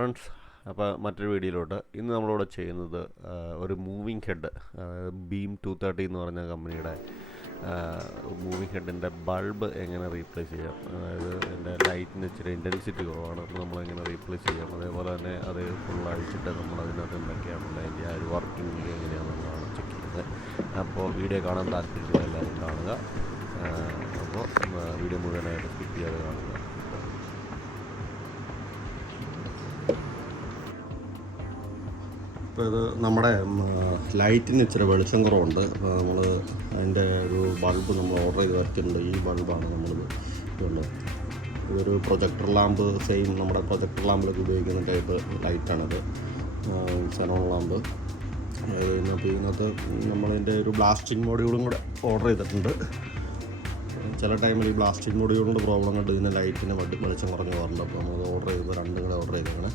Friends, അപ്പോൾ മറ്റൊരു വീഡിയോയിലോട്ട് ഇന്ന് നമ്മളിവിടെ ചെയ്യുന്നത് ഒരു മൂവിങ് ഹെഡ്, beam-230 എന്ന് പറഞ്ഞ കമ്പനിയുടെ മൂവിങ് ഹെഡിൻ്റെ ബൾബ് എങ്ങനെ റീപ്ലേസ് ചെയ്യാം. അതായത് എൻ്റെ ലൈറ്റിന് ഇച്ചിരി ഇൻറ്റൻസിറ്റി കുറവാണ്, അപ്പോൾ നമ്മളെങ്ങനെ റീപ്ലേസ് ചെയ്യാം. അതേപോലെ തന്നെ അത് ഫുൾ അഴിച്ചിട്ട് നമ്മളതിനകത്ത് എന്തൊക്കെയാണുള്ളത്, അതിൻ്റെ ആ ഒരു വർക്കിംഗ് എങ്ങനെയാണെന്നുള്ളതാണ് ചെക്ക് ചെയ്യുന്നത്. അപ്പോൾ വീഡിയോ കാണാൻ താല്പര്യമുള്ള എല്ലാവരും കാണുക. അപ്പോൾ വീഡിയോ മുഴുവനായിട്ട് സ്കിപ്പ് ചെയ്യാതെ കാണുക. ഇപ്പോൾ ഇത് നമ്മുടെ ലൈറ്റിന് ഇച്ചിരി വെളിച്ചം കുറവുണ്ട്. നമ്മൾ അതിൻ്റെ ഒരു ബൾബ് നമ്മൾ ഓർഡർ ചെയ്ത് വരച്ചിട്ടുണ്ട്. ഈ ബൾബാണ് നമ്മളിത് ഇതുള്ളത്. ഇതൊരു പ്രൊജക്ടർ ലാമ്പ്, സെയിം നമ്മുടെ പ്രൊജക്ടർ ലാമ്പിലൊക്കെ ഉപയോഗിക്കുന്ന ടൈപ്പ് ലൈറ്റാണിത്, സെനോൺ ലാമ്പ്. അതായത് ഇതിനകത്ത് നമ്മളതിൻ്റെ ഒരു ബ്ലാസ്റ്റിംഗ് മോഡ്യൂളും കൂടെ ഓർഡർ ചെയ്തിട്ടുണ്ട്. ചില ടൈമിൽ ഈ ബ്ലാസ്റ്റിംഗ് മോഡ്യൂളിൻ്റെ പ്രോബ്ലം കൊണ്ട് ഇതിന് ലൈറ്റിന് വെളിച്ചം കുറഞ്ഞ് പോകാറുണ്ട്. അപ്പോൾ നമ്മൾ ഓർഡർ ചെയ്തപ്പോൾ രണ്ടും കൂടെ ഓർഡർ ചെയ്തേക്കണം.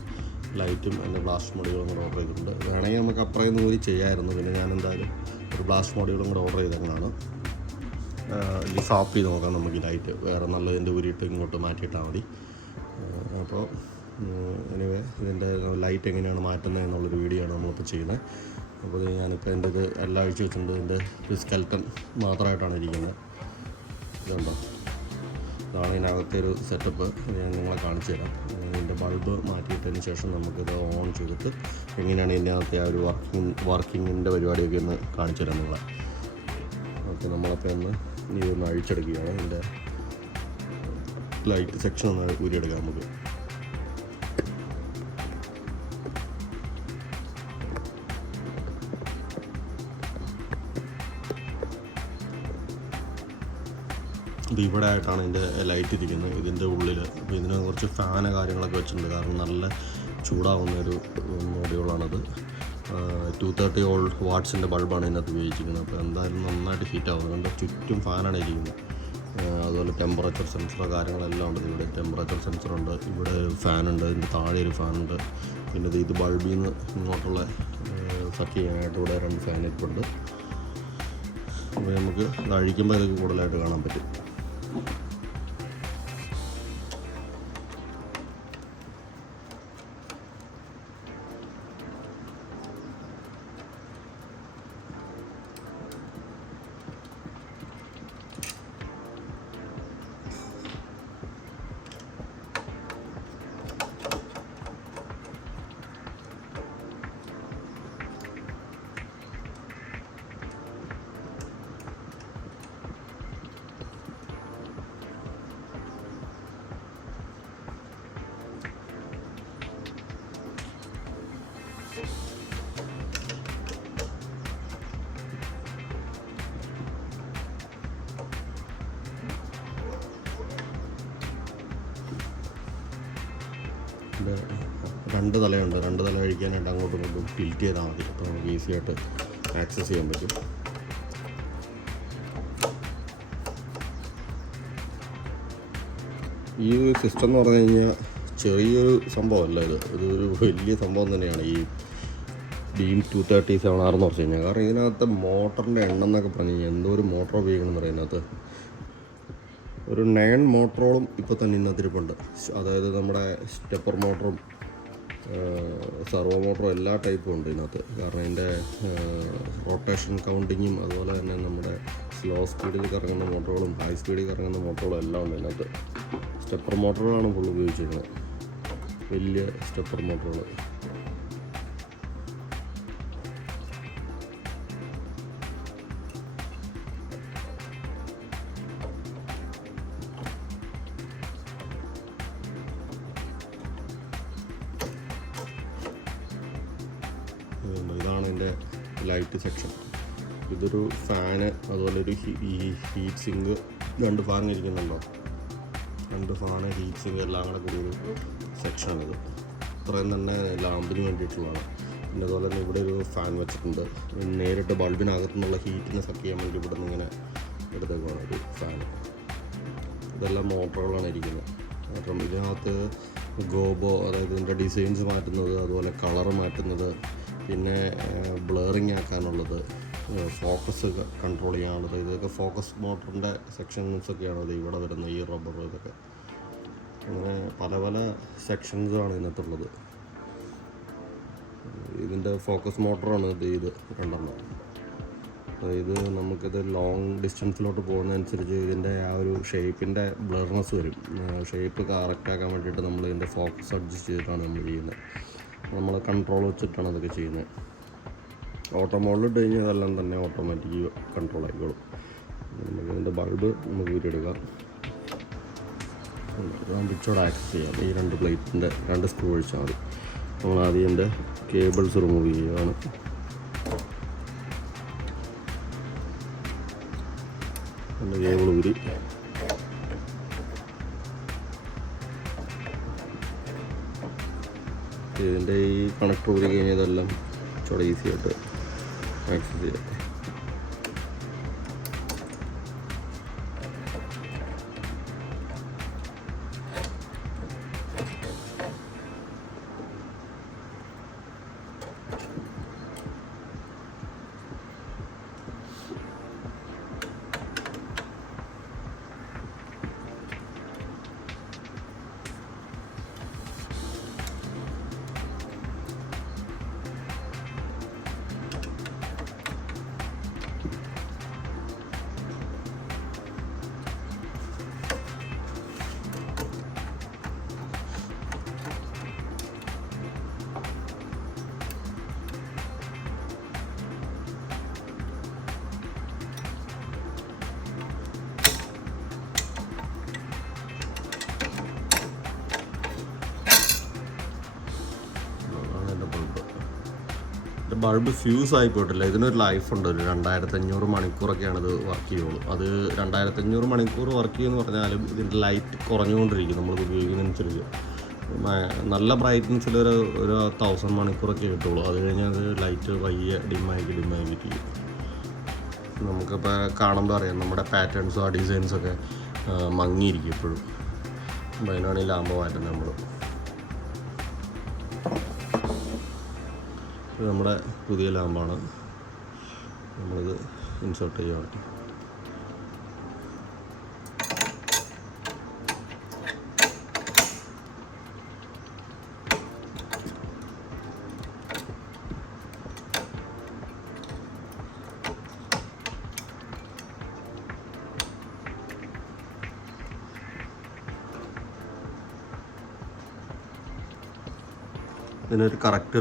ലൈറ്റും അതിൻ്റെ ബ്ലാസ്റ്റ് മോഡ്യൂളും കൂടെ ഓർഡർ ചെയ്തിട്ടുണ്ട്. വേണമെങ്കിൽ നമുക്ക് അപ്പുറം ഊരി ചെയ്യാമായിരുന്നു. പിന്നെ ഞാൻ എന്തായാലും ഒരു ബ്ലാസ്റ്റ് മോഡ്യൂളും കൂടെ ഓർഡർ ചെയ്തേക്കണതാണ്. ഇനി സാപ്പ് ചെയ്ത് നോക്കാം നമുക്ക് ഈ ലൈറ്റ്. വേറെ നല്ലതിൻ്റെ ഊരിയിട്ട് ഇങ്ങോട്ട് മാറ്റിയിട്ടാൽ മതി. അപ്പോൾ എനിവേ ഇതിൻ്റെ ലൈറ്റ് എങ്ങനെയാണ് മാറ്റുന്നത് എന്നുള്ളൊരു വീഡിയോ ആണ് നമ്മളിപ്പോൾ ചെയ്യുന്നത്. അപ്പോൾ ഞാനിപ്പോൾ എൻ്റെ ഇത് എല്ലാം അഴിച്ച് വെച്ചിട്ടുണ്ട്. ഇതിൻ്റെ ഒരു സ്കെൽട്ടൺ മാത്രമായിട്ടാണ് ഇരിക്കുന്നത്. ഇതുണ്ടോ, ഇതാണ് ഇതിനകത്തെ ഒരു സെറ്റപ്പ്. ഞാൻ നിങ്ങളെ കാണിച്ചു തരാം. ഇതിൻ്റെ ബൾബ് മാറ്റിയിട്ടതിന് ശേഷം നമുക്കിത് ഓൺ ചെയ്തിട്ട് എങ്ങനെയാണ് ഇതിനകത്തെ ആ ഒരു വർക്കിങ്ങിൻ്റെ പരിപാടിയൊക്കെ ഒന്ന് കാണിച്ചു തരാം നിങ്ങളെ. ഓക്കെ, നമ്മളപ്പോൾ ഇതൊന്ന് അഴിച്ചെടുക്കുകയാണ്. ഇതിൻ്റെ ലൈറ്റ് സെക്ഷൻ ഒന്ന് ഊരിയെടുക്കാം നമുക്ക്. ഇത് ഇവിടെ ആയിട്ടാണ് ഇതിൻ്റെ ലൈറ്റ് ഇരിക്കുന്നത്, ഇതിൻ്റെ ഉള്ളിൽ. അപ്പോൾ ഇതിന് കുറച്ച് ഫാന് കാര്യങ്ങളൊക്കെ വെച്ചിട്ടുണ്ട്, കാരണം നല്ല ചൂടാവുന്ന ഒരു മോഡ്യൂളാണത്. 230 വാട്ട്സിൻ്റെ ബൾബാണ് ഇതിനകത്ത് ഉപയോഗിച്ചിരിക്കുന്നത്. അപ്പോൾ എന്തായാലും നന്നായിട്ട് ഹീറ്റ് ആവുന്നത്. അതുകൊണ്ട് ചുറ്റും ഫാനാണ് ഇരിക്കുന്നത്. അതുപോലെ ടെമ്പറേച്ചർ സെൻസറോ കാര്യങ്ങളെല്ലാം ഉണ്ട്. ഇവിടെ ടെമ്പറേച്ചർ സെൻസറുണ്ട്, ഇവിടെ ഒരു ഫാനുണ്ട്, ഇതിൻ്റെ താഴെ ഒരു ഫാനുണ്ട്. പിന്നെ ഇത് ബൾബിൽ നിന്ന് ഇങ്ങോട്ടുള്ള സക്ക് ചെയ്യാനായിട്ട് ഇവിടെ 2 ഫാൻ ഇരിപ്പുണ്ട്. അപ്പോൾ നമുക്ക് ഇത് അഴിക്കുമ്പോൾ ഇതൊക്കെ കൂടുതലായിട്ട് കാണാൻ പറ്റും. രണ്ട് തലയുണ്ട്, 2 തല കഴിക്കാനായിട്ട് അങ്ങോട്ടും ഇങ്ങോട്ടും ടിൽറ്റ് ചെയ്താൽ മതി. അപ്പോൾ നമുക്ക് ഈസി ആയിട്ട് ആക്സസ് ചെയ്യാൻ പറ്റും. ഈ സിസ്റ്റം എന്ന് പറഞ്ഞു കഴിഞ്ഞാൽ ചെറിയൊരു സംഭവമല്ല, ഇതൊരു വലിയ സംഭവം തന്നെയാണ് ഈ beam-230 7R എന്ന് പറഞ്ഞു കഴിഞ്ഞാൽ. കാരണം ഇതിനകത്ത് മോട്ടറിൻ്റെ എണ്ണം എന്നൊക്കെ പറഞ്ഞു കഴിഞ്ഞാൽ എന്തോ ഒരു മോട്ടർ ഉപയോഗിക്കണം എന്ന് പറയുന്നത്. ഒരു 9 മോട്ടറോളം ഇപ്പോൾ തന്നെ ഇന്നത്തിരിപ്പുണ്ട്. അതായത് നമ്മുടെ സ്റ്റെപ്പർ മോട്ടറും സർവോ മോട്ടറും എല്ലാ ടൈപ്പും ഉണ്ട് ഇതിനകത്ത്. കാരണം അതിൻ്റെ റൊട്ടേഷൻ കൗണ്ടിങ്ങും അതുപോലെ തന്നെ നമ്മുടെ സ്ലോ സ്പീഡിൽ കറങ്ങുന്ന മോട്ടറുകളും ഹൈ സ്പീഡിൽ കറങ്ങുന്ന മോട്ടറുകളും എല്ലാം ഉണ്ട് ഇതിനകത്ത്. സ്റ്റെപ്പർ മോട്ടറുകളാണ് ഫുൾ ഉപയോഗിച്ചിരിക്കുന്നത്, വലിയ സ്റ്റെപ്പർ മോട്ടറുകൾ. ഇതാണ് എൻ്റെ ലൈറ്റ് സെക്ഷൻ. ഇതൊരു ഫാന്, അതുപോലെ ഒരു ഹീറ്റ് സിങ്ക്, 2 ഫാൻ ഇരിക്കുന്നുണ്ടോ, 2 ഫാന്, ഹീറ്റ് സിങ്ക് എല്ലാം കൂടെ കൂടി ഒരു സെക്ഷനാണിത്. ഇത്രയും തന്നെ ലാമ്പിന് വേണ്ടിയിട്ടുള്ളതാണ്. പിന്നെ അതുപോലെ തന്നെ ഇവിടെ ഒരു ഫാൻ വെച്ചിട്ടുണ്ട്. നേരിട്ട് ബൾബിനകത്തുനിന്നുള്ള ഹീറ്റിനെ സക്ക് ചെയ്യാൻ വേണ്ടി ഇവിടെ നിന്ന് ഇങ്ങനെ എടുത്തേക്കാണ് ഒരു ഫാൻ. ഇതെല്ലാം മോട്ടറുകളാണ് ഇരിക്കുന്നത്. കാരണം ഇതിനകത്ത് ഗോബോ, അതായത് ഇതിൻ്റെ ഡിസൈൻസ് മാറ്റുന്നത്, അതുപോലെ കളർ മാറ്റുന്നത്, പിന്നെ ബ്ലറിങ് ആക്കാനുള്ളത്, ഫോക്കസ് കൺട്രോൾ ചെയ്യാനുള്ളത്, ഇതൊക്കെ ഫോക്കസ് മോട്ടറിൻ്റെ സെക്ഷൻസൊക്കെയാണ് ഇത് ഇവിടെ വരുന്നത്. ഈ റബ്ബർ ഇതൊക്കെ അങ്ങനെ പല പല സെക്ഷൻസാണ് ഇതിനകത്തുള്ളത്. ഇതിൻ്റെ ഫോക്കസ് മോട്ടറാണ് ഇത് രണ്ടെണ്ണം. ഇത് നമുക്കിത് ലോങ് ഡിസ്റ്റൻസിലോട്ട് പോകുന്നതനുസരിച്ച് ഇതിൻ്റെ ആ ഒരു ഷേപ്പിൻ്റെ ബ്ലർനെസ് വരും. ഷേപ്പ് കറക്റ്റാക്കാൻ വേണ്ടിയിട്ട് നമ്മൾ ഇതിൻ്റെ ഫോക്കസ് അഡ്ജസ്റ്റ് ചെയ്തിട്ടാണ് നമ്മൾ ചെയ്യുന്നത്. നമ്മൾ കൺട്രോൾ വെച്ചിട്ടാണ് അതൊക്കെ ചെയ്യുന്നത്. ഓട്ടോ മോഡിലിട്ട് കഴിഞ്ഞാൽ ഇതെല്ലാം തന്നെ ഓട്ടോമാറ്റിക് കൺട്രോൾ ആയിക്കോളും. നമുക്ക് ഇതിൻ്റെ ബൾബ് നമുക്ക് ഊരിയെടുക്കാം. പിച്ചോടെ ആക്സസ് ചെയ്യാം. ഈ 2 പ്ലേറ്റിൻ്റെ 2 സ്ക്രൂ ഒഴിച്ചാൽ മതി. നമ്മൾ ആദ്യം ഇതിൻ്റെ കേബിൾസ് റിമൂവ് ചെയ്യുകയാണ്. അതിൻ്റെ കേബിൾ ഊരി ഇതിൻ്റെ ഈ കണക്ടർ ഊരി കഴിഞ്ഞാൽ ഇതെല്ലാം കുറച്ചുകൂടെ ഈസി ആയിട്ട് ആക്സസ് ചെയ്യാം. ബൾബ് ഫ്യൂസ് ആയി പോയിട്ടില്ല. ഇതിനൊരു ലൈഫ് ഉണ്ട്. ഒരു 2500 മണിക്കൂറൊക്കെയാണ് ഇത് വർക്ക് ചെയ്യുള്ളൂ. അത് 2500 മണിക്കൂർ വർക്ക് ചെയ്യുമെന്ന് പറഞ്ഞാലും ഇതിൻ്റെ ലൈറ്റ് കുറഞ്ഞുകൊണ്ടിരിക്കും നമ്മളിത് ഉപയോഗിക്കുന്നതനുസരിച്ച്. നല്ല ബ്രൈറ്റ്നസ്സിൽ ഒരു 1000 മണിക്കൂറൊക്കെ കിട്ടുള്ളൂ. അത് കഴിഞ്ഞാൽ അത് ലൈറ്റ് പയ്യെ ഡിമ്മാക്കിയിരിക്കും. നമുക്കിപ്പോൾ കാണുമ്പോൾ അറിയാം നമ്മുടെ പാറ്റേൺസും ആ ഡിസൈൻസൊക്കെ മങ്ങിയിരിക്കും എപ്പോഴും. അപ്പോൾ അതിനാണ് ഈ ലാമ്പ് മാറ്റുന്നത് നമ്മൾ. ഇത് നമ്മുടെ പുതിയ ലാമ്പാണ്. നമ്മളിത് ഇൻസേർട്ട് ചെയ്യുകയാണ്. ഇതിനൊരു കറക്റ്റ്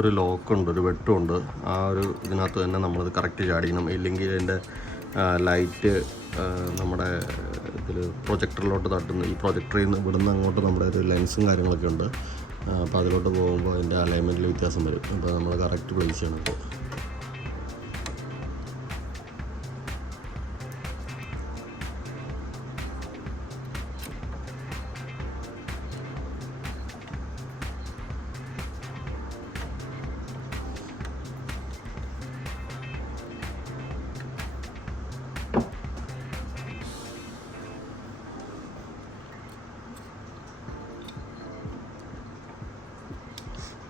ഒരു ലോക്കുണ്ട്, ഒരു വെട്ടുമുണ്ട്. ആ ഒരു ഇതിനകത്ത് തന്നെ നമ്മളത് കറക്റ്റ് ചാടിക്കണം. ഇല്ലെങ്കിൽ അതിൻ്റെ ലൈറ്റ് നമ്മുടെ ഇതിൽ പ്രൊജക്ടറിലോട്ട് തട്ടുന്നു. ഈ പ്രൊജക്ടറിൽ നിന്ന് ഇവിടുന്ന് അങ്ങോട്ട് നമ്മുടെ ഒരു ലെൻസും കാര്യങ്ങളൊക്കെ ഉണ്ട്. അപ്പോൾ അതിലോട്ട് പോകുമ്പോൾ അതിൻ്റെ അലൈൻമെൻറ്റിൽ വ്യത്യാസം വരും. അപ്പോൾ നമ്മൾ കറക്റ്റ് പ്ലേസ് ചെയ്യണം. ഇപ്പോൾ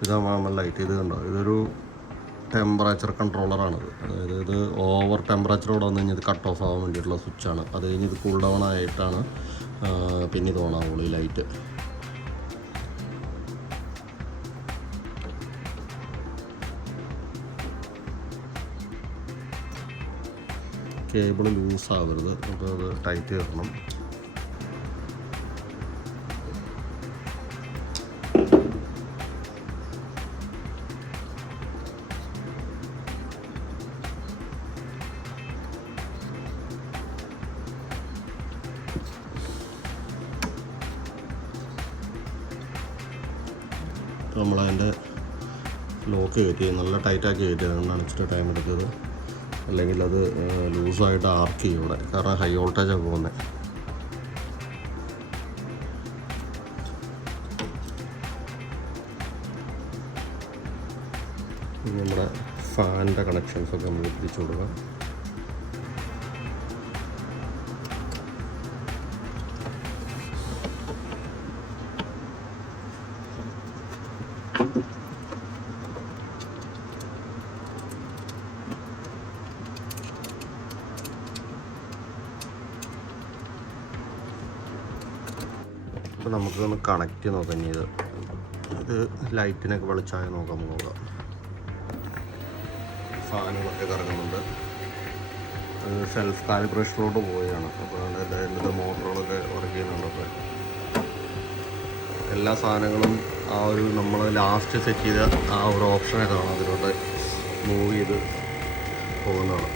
ഇതാണ് ലൈറ്റ്. ഇത് കണ്ടോ, ഇതൊരു ടെമ്പറേച്ചർ കൺട്രോളറാണിത്. അതായത് ഇത് ഓവർ ടെമ്പറേച്ചറോടെ വന്നു കഴിഞ്ഞാൽ ഇത് കട്ട് ഓഫ് ആവാൻ വേണ്ടിയിട്ടുള്ള സ്വിച്ചാണ്. അത് കഴിഞ്ഞ് ഇത് കൂൾ ഡൗൺ ആയിട്ടാണ് പിന്നെ ഇത് ഓൺ ആവുള്ളൂ ഈ ലൈറ്റ്. കേബിൾ ലൂസ് ആവരുത്. അപ്പോൾ അത് ടൈറ്റ് ചെയ്യണം. നമ്മളതിൻ്റെ ലോക്ക് കയറ്റി നല്ല ടൈറ്റാക്കി കയറ്റി. അതുകൊണ്ടാണ് ഇച്ചിരി ടൈം എടുത്തത്. അല്ലെങ്കിൽ അത് ലൂസായിട്ട് ആർക്ക് ചെയ്യും ഇവിടെ. കാരണം ഹൈ വോൾട്ടേജാണ് പോകുന്നത്. നമ്മുടെ ഫാനിൻ്റെ കണക്ഷൻസൊക്കെ നമുക്ക് തിരിച്ചു കൊടുക്കാം. അപ്പോൾ നമുക്കൊന്ന് കണക്റ്റ് ചെയ്ത് നോക്കാം. ഇത് ലൈറ്റിനൊക്കെ വെളിച്ചമായി നോക്കാം. ഫാനുകളൊക്കെ കറങ്ങുന്നുണ്ട്. സെൽഫ് കാലിബ്രേഷനിലോട്ട് പോവുകയാണ്. അപ്പോൾ അതിൻ്റെ മോട്ടറുകളൊക്കെ വർക്ക് ചെയ്യുന്നുണ്ട്. അപ്പോൾ എല്ലാ സാധനങ്ങളും ആ ഒരു നമ്മൾ ലാസ്റ്റ് സെറ്റ് ചെയ്ത ആ ഒരു ഓപ്ഷനെ കാണാം, അതിലോട്ട് മൂവ് ചെയ്ത് പോകുന്നതാണ്.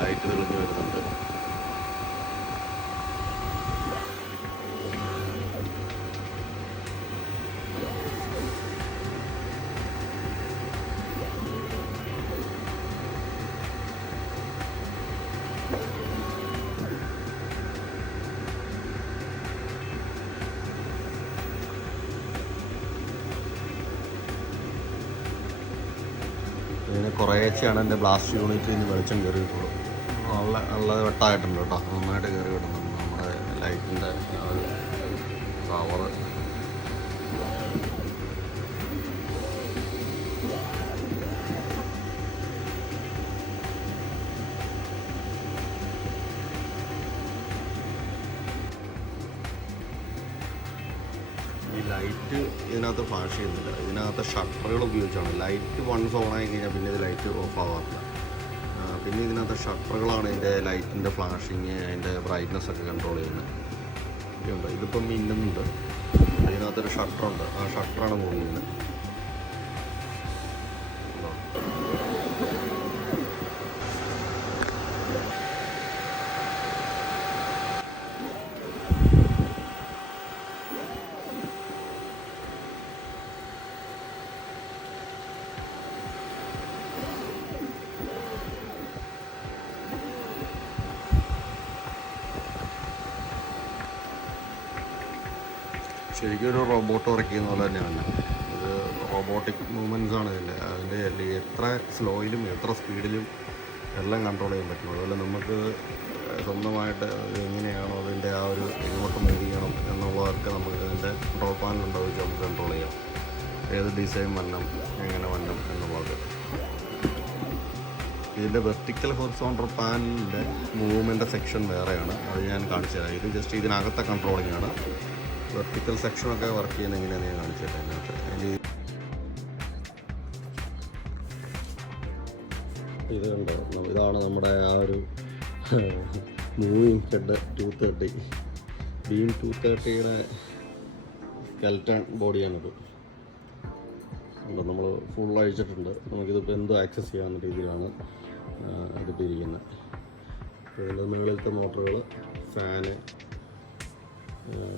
ലൈറ്റ് തെളിഞ്ഞ് വരുന്നുണ്ട്. ഇതിന് കുറേശ്ശെയാണ് എൻ്റെ ബ്ലാസ്റ്റ് യൂണിറ്റിൽ നിന്ന് വെളിച്ചം കയറിയിട്ടുള്ളൂ. നല്ല വെട്ടായിട്ടുണ്ട് കേട്ടോ, നന്നായിട്ട് കയറി വിടുന്നുണ്ട് നമ്മുടെ ലൈറ്റിൻ്റെ ഒരു പവർ. ഈ ലൈറ്റ് ഇതിനകത്ത് ഫ്ലാഷ് ചെയ്യുന്നില്ല, ഇതിനകത്ത് ഷട്ടറുകൾ ഉപയോഗിച്ചാണ്. ലൈറ്റ് വൺസ് ഓൺ ആയി കഴിഞ്ഞാൽ പിന്നെ ഇത് ലൈറ്റ് ഓഫ് ആവാറില്ല. പിന്നെ ഇതിനകത്ത് ഷട്ടറുകളാണ് ഇതിൻ്റെ ലൈറ്റിൻ്റെ ഫ്ലാഷിങ്, അതിൻ്റെ ബ്രൈറ്റ്നസ് ഒക്കെ കൺട്രോൾ ചെയ്യുന്നത്. ഇതുണ്ട്, ഇതിപ്പം മിന്നുന്നുണ്ട്. ഇതിനകത്തൊരു ഷട്ടറുണ്ട്, ആ ഷട്ടറാണ് മൂവ് ചെയ്യുന്നത്. ശരിക്കും ഒരു റോബോട്ട് വർക്ക് ചെയ്യുന്ന പോലെ തന്നെയാണ്. ഇത് റോബോട്ടിക് മൂവ്മെൻറ്റ്സ് ആണ് അതിൻ്റെ എത്ര സ്ലോയിലും എത്ര സ്പീഡിലും എല്ലാം കൺട്രോൾ ചെയ്യാൻ പറ്റും. അതുപോലെ നമുക്ക് സ്വന്തമായിട്ട് എങ്ങനെയാണോ അതിൻ്റെ ആ ഒരു എങ്ങോട്ട് മൂവ് ചെയ്യണം എന്നുള്ളതൊക്കെ നമുക്ക് അതിൻ്റെ കൺട്രോൾ പാനലുണ്ടാവും, നമുക്ക് കൺട്രോൾ ചെയ്യാം. ഏത് ഡിസൈൻ വരണം, എങ്ങനെ വരണം എന്നുള്ളത്. ഇതിൻ്റെ വെർട്ടിക്കൽ ഹൊറിസോണ്ടൽ പാനലിൻ്റെ മൂവ്മെൻ്റ് സെക്ഷൻ വേറെയാണ്, അത് ഞാൻ കാണിച്ചു തരാം. ഇത് ജസ്റ്റ് ഇതിനകത്തെ കൺട്രോളിംഗ് ആണ്. വെർട്ടിക്കൽ സെക്ഷനൊക്കെ വർക്ക് ചെയ്യുന്ന എങ്ങനെയാണ് ഞാൻ കാണിച്ചു തരാം. അതിനകത്ത് ഇത് കണ്ടോ, ഇതാണ് നമ്മുടെ ആ ഒരു മൂവിങ് ഹെഡ് 230 beam-230യുടെ സ്കെൽറ്റൺ ബോഡിയാണിത്. ഉണ്ടോ, നമ്മൾ ഫുൾ അഴിച്ചിട്ടുണ്ട്. നമുക്കിതിപ്പോൾ എന്തോ ആക്സസ് ചെയ്യാവുന്ന രീതിയിലാണ് ഇതിപ്പോൾ ഇരിക്കുന്നത്. ഇതിൻ്റെ മുകളിലത്തെ മോട്ടറുകൾ, ഫാന്,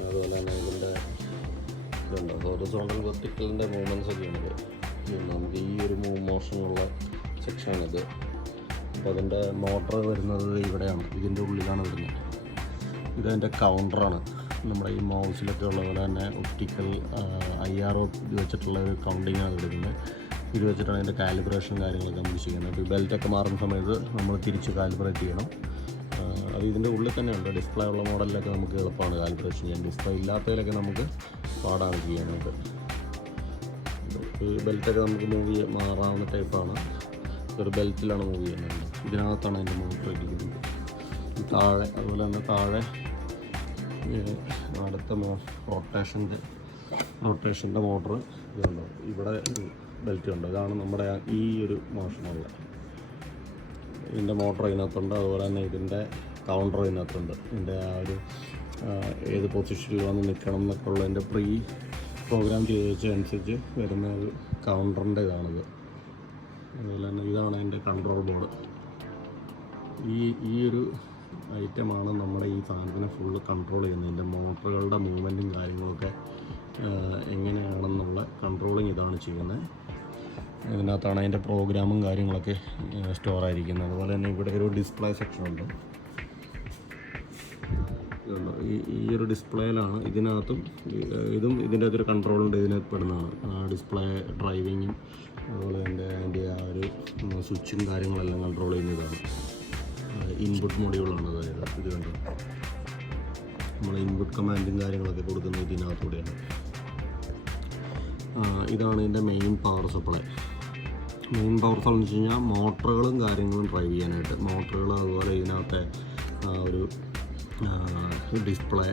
അതുപോലെ തന്നെ ഇതിൻ്റെ ഇതുണ്ട് ഹൊറിസോണ്ടൽ വെർട്ടിക്കലിൻ്റെ മൂവ്മെൻറ്റ്സ് ഒക്കെയാണിത്. നമുക്ക് ഈ ഒരു മോഷനുള്ള സെക്ഷനാണിത്. അപ്പോൾ അതിൻ്റെ മോട്ടർ വരുന്നത് ഇവിടെയാണ്, ഇതിൻ്റെ ഉള്ളിലാണ് വരുന്നത്. ഇതതിൻ്റെ കൗണ്ടറാണ്. നമ്മുടെ ഈ മൗസിലൊക്കെ ഉള്ള പോലെ തന്നെ ഒപ്റ്റിക്കൽ IRO ഇത് വെച്ചിട്ടുള്ള ഒരു കൗണ്ടിങ്ങാണ് എടുക്കുന്നത്. ഇത് വെച്ചിട്ടാണ് അതിൻ്റെ കാലിബ്രേഷൻ കാര്യങ്ങളൊക്കെ നമ്മൾ ചെയ്യുന്നത്. അപ്പോൾ ഈ ബെൽറ്റൊക്കെ മാറുന്ന സമയത്ത് നമ്മൾ തിരിച്ച് കാലിബ്രേറ്റ് ചെയ്യണം. അത് ഇതിൻ്റെ ഉള്ളിൽ തന്നെ ഉണ്ട്. ഡിസ്പ്ലേ ഉള്ള മോഡലിലൊക്കെ നമുക്ക് എളുപ്പമാണ് കാലിബ്രേഷൻ ചെയ്യാൻ. ഡിസ്പ്ലേ ഇല്ലാത്തതിലൊക്കെ നമുക്ക് പാടാണ് ചെയ്യാനായിട്ട്. ഈ ബെൽറ്റൊക്കെ നമുക്ക് മാറാവുന്ന ടൈപ്പാണ്. ഒരു ബെൽറ്റിലാണ് മൂവ് ചെയ്യുന്നത്. ഇതിനകത്താണ് അതിൻ്റെ മോട്ടർ ഇരിക്കുന്നത്. താഴെ അതുപോലെ തന്നെ താഴെ അടുത്ത റൊട്ടേഷൻ്റെ മോട്ടർ ഇതുണ്ടോ, ഇവിടെ ബെൽറ്റ് ഉണ്ട്. ഇതാണ് നമ്മുടെ ഈ ഒരു മോഷനുള്ള ഇതിൻ്റെ മോട്ടർ ഇതിനകത്തുണ്ട്. അതുപോലെ തന്നെ ഇതിൻ്റെ കൗണ്ടർ ഇതിനകത്തുണ്ട്. ഇതിൻ്റെ ആ ഒരു ഏത് പൊസിഷനിൽ വന്ന് നിൽക്കണം എന്നൊക്കെ ഉള്ളതിൻ്റെ പ്രോഗ്രാം ചെയ്ത് വെച്ചതനുസരിച്ച് വരുന്ന ഒരു കൗണ്ടറിൻ്റെ ഇതാണിത്. അതുപോലെ തന്നെ ഇതാണ് അതിൻ്റെ കൺട്രോൾ ബോർഡ്. ഈ ഒരു ഐറ്റമാണ് നമ്മുടെ ഈ സാധനത്തിനെ ഫുള്ള് കൺട്രോൾ ചെയ്യുന്നത്. ഇതിൻ്റെ മോട്ടറുകളുടെ മൂവ്മെൻറ്റും കാര്യങ്ങളൊക്കെ എങ്ങനെയാണെന്നുള്ള കൺട്രോളിങ് ഇതാണ് ചെയ്യുന്നത്. ഇതിനകത്താണ് അതിൻ്റെ പ്രോഗ്രാമും കാര്യങ്ങളൊക്കെ സ്റ്റോർ ആയിരിക്കുന്നത്. അതുപോലെ തന്നെ ഇവിടെ ഒരു ഡിസ്പ്ലേ സെക്ഷൻ ഉണ്ട്. ഈ ഈ ഒരു ഡിസ്പ്ലേയിലാണ് ഇതിനകത്തും ഇതും ഇതിൻ്റെ അകത്തൊരു കൺട്രോളുണ്ട്, ഇതിനകത്ത് പെടുന്നതാണ്. ഡിസ്പ്ലേ ഡ്രൈവിങ്ങും അതുപോലെ തന്നെ അതിൻ്റെ ആ ഒരു സ്വിച്ചും കാര്യങ്ങളെല്ലാം കൺട്രോൾ ചെയ്യുന്നതാണ്. ഇൻപുട്ട് മൊഡ്യൂളാണ്. അതായത് ഇത് കണ്ടു നമ്മൾ ഇൻപുട്ട് കമാൻഡും കാര്യങ്ങളൊക്കെ കൊടുക്കുന്നത് ഇതിനകത്തൂടെയാണ്. ഇതാണ് ഇതിൻ്റെ main power supply. Main power supply എന്ന് വെച്ച് കഴിഞ്ഞാൽ മോട്ടറുകളും കാര്യങ്ങളും ഡ്രൈവ് ചെയ്യാനായിട്ട്. മോട്ടറുകൾ അതുപോലെ ഇതിനകത്തെ ഒരു ഡിസ്പ്ലേ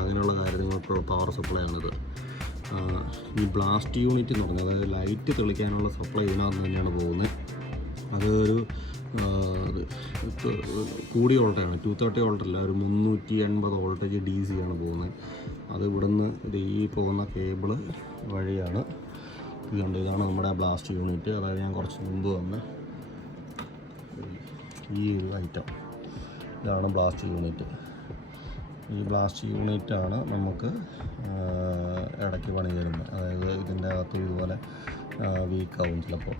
അങ്ങനെയുള്ള കാര്യങ്ങൾക്കുള്ള പവർ സപ്ലൈ ആണിത്. ഈ ബ്ലാസ്റ്റ് യൂണിറ്റ് എന്ന് പറഞ്ഞാൽ അതായത് ലൈറ്റ് തെളിക്കാനുള്ള സപ്ലൈ ഇതിനകത്ത് തന്നെയാണ് പോകുന്നത്. അതൊരു കൂടിയ വോൾട്ടേജാണ്, 230 വോൾട്ടല്ല, ഒരു 380 വോൾട്ടേജ് DC ആണ് പോകുന്നത്. അത് ഇവിടുന്ന് ഇത് ഈ പോകുന്ന കേബിള് വഴിയാണ്. ഇതുകൊണ്ട് ഇതാണ് നമ്മുടെ ബ്ലാസ്റ്റ് യൂണിറ്റ്. അതായത് ഞാൻ കുറച്ച് മുമ്പ് വന്ന ഈ ഒരു ഐറ്റം, ഇതാണ് ബ്ലാസ്റ്റ് യൂണിറ്റ്. ഈ ബ്ലാസ്റ്റ് യൂണിറ്റാണ് നമുക്ക് ഇടയ്ക്ക് പണി വരുന്നത്. അതായത് ഇതിൻ്റെ അകത്ത് ഇതുപോലെ വീക്കാവും ചിലപ്പോൾ.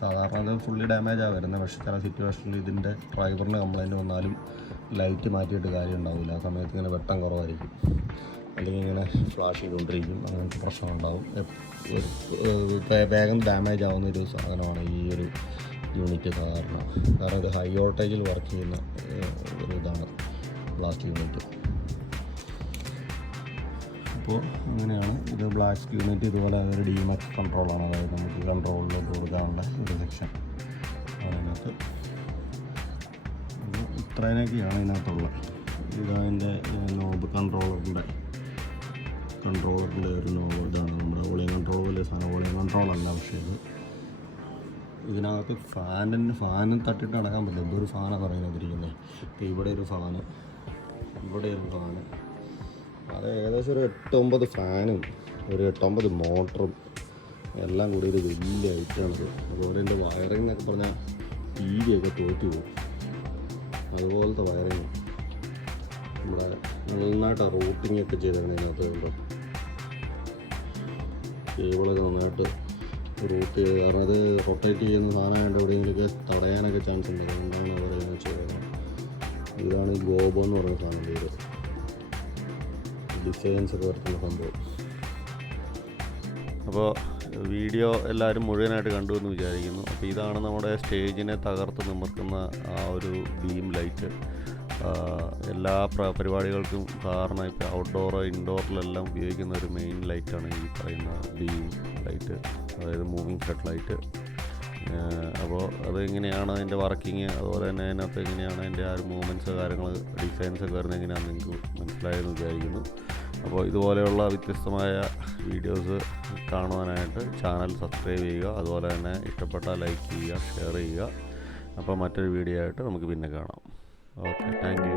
സാധാരണ അത് ഫുള്ളി ഡാമേജാണ് വരുന്നത്. പക്ഷേ ചില സിറ്റുവേഷനിൽ ഇതിൻ്റെ ഡ്രൈവറിന് കംപ്ലൈൻറ്റ് വന്നാലും ലൈറ്റ് മാറ്റിയിട്ട് കാര്യം ഉണ്ടാവില്ല. ആ സമയത്ത് ഇങ്ങനെ വെട്ടം കുറവായിരിക്കും, അല്ലെങ്കിൽ ഇങ്ങനെ ഫ്ലാഷ് ചെയ്തുകൊണ്ടിരിക്കും. അങ്ങനത്തെ പ്രശ്നമുണ്ടാവും. വേഗം ഡാമേജ് ആവുന്ന ഒരു സാധനമാണ് ഈ ഒരു യൂണിറ്റ് സാധാരണ. കാരണം ഇത് ഹൈ വോൾട്ടേജിൽ വർക്ക് ചെയ്യുന്ന ഒരു ഇതാണ് ബ്ലാസ്റ്റ് യൂണിറ്റ്. അപ്പോൾ അങ്ങനെയാണ് ഇത് ബ്ലാസ്റ്റ് യൂണിറ്റ്. ഇതുപോലെ ഒരു DMX കൺട്രോളാണ്. അതായത് നമുക്ക് കൺട്രോളിലേക്ക് കൊടുക്കാനുള്ള ഒരു സെക്ഷൻ അതിനകത്ത്. ഇത്രയൊക്കെയാണ് ഇതിനകത്തുള്ളത്. ഇതതിൻ്റെ നോബ്, കൺട്രോളറിൻ്റെ ഒരു നോബ്. ഇതാണ് നമ്മുടെ വോളിയം കൺട്രോൾ. വലിയ സാധനം വോളിയം കൺട്രോളല്ല, പക്ഷേ ഇതിനകത്ത് ഫാനും തട്ടിട്ട് അടക്കാൻ പറ്റില്ല. ഇതൊരു ഫാനാണ് പറയുന്നതിരിക്കുന്നത്. ഇവിടെ ഒരു ഫാന്, ഇവിടെ ഒരു ഫാന്. അത് ഏകദേശം ഒരു 8-9 ഫാനും ഒരു 8-9 മോട്ടറും എല്ലാം കൂടി ഒരു വലിയ ഐറ്റമാണിത്. അതുപോലെ എൻ്റെ വയറിംഗ് എന്നൊക്കെ പറഞ്ഞാൽ TV ഒക്കെ തോറ്റി പോകും. അതുപോലത്തെ വയറിങ് നമ്മുടെ നന്നായിട്ട് റൂട്ടിംഗ് ഒക്കെ ചെയ്തേക്കണം. ഇതിനകത്ത് കണ്ടോ, കേബിളൊക്കെ നന്നായിട്ട് റൂട്ട് ചെയ്ത്. കാരണം അത് റൊട്ടേറ്റ് ചെയ്യുന്ന സാധനമായിട്ട് എവിടെയെങ്കിലൊക്കെ തടയാനൊക്കെ ചാൻസ് ഉണ്ട്. അതുകൊണ്ടാണ് അവരങ്ങനെ ചെയ്തത്. ഇതാണ് ഈ ഗോബോ എന്ന് പറയുന്ന സാധനം. ഇത് ഡിസൈൻസ് ഒക്കെ വരുത്തുന്ന സംഭവം. അപ്പോൾ വീഡിയോ എല്ലാവരും മുഴുവനായിട്ട് കണ്ടു എന്ന് വിചാരിക്കുന്നു. അപ്പോൾ ഇതാണ് നമ്മുടെ സ്റ്റേജിനെ തകർത്ത് നിമിർക്കുന്ന ആ ഒരു ബീം ലൈറ്റ്. എല്ലാ പരിപാടികൾക്കും സാധാരണ ഇപ്പോൾ ഔട്ട്ഡോർ ഇൻഡോറിലെല്ലാം ഉപയോഗിക്കുന്ന ഒരു മെയിൻ ലൈറ്റാണ് ഈ പറയുന്ന ബീം ലൈറ്റ്, അതായത് മൂവിങ് ഫ്ലഡ് ലൈറ്റ്. അപ്പോൾ അതെങ്ങനെയാണ് അതിൻ്റെ വർക്കിങ്, അതുപോലെ തന്നെ അതിനകത്ത് എങ്ങനെയാണ് അതിൻ്റെ ആ ഒരു മൂവ്മെൻറ്റ്സ് കാര്യങ്ങൾ ഡിസൈൻസൊക്കെ വരുന്നത് എങ്ങനെയാണെന്ന് നിങ്ങൾക്ക് മനസ്സിലായെന്ന് വിചാരിക്കുന്നു. അപ്പോൾ ഇതുപോലെയുള്ള വ്യത്യസ്തമായ വീഡിയോസ് കാണുവാനായിട്ട് ചാനൽ സബ്സ്ക്രൈബ് ചെയ്യുക. അതുപോലെ തന്നെ ഇഷ്ടപ്പെട്ടാൽ ലൈക്ക് ചെയ്യുക, ഷെയർ ചെയ്യുക. അപ്പോൾ മറ്റൊരു വീഡിയോ ആയിട്ട് നമുക്ക് പിന്നെ കാണാം. Okay, thank you.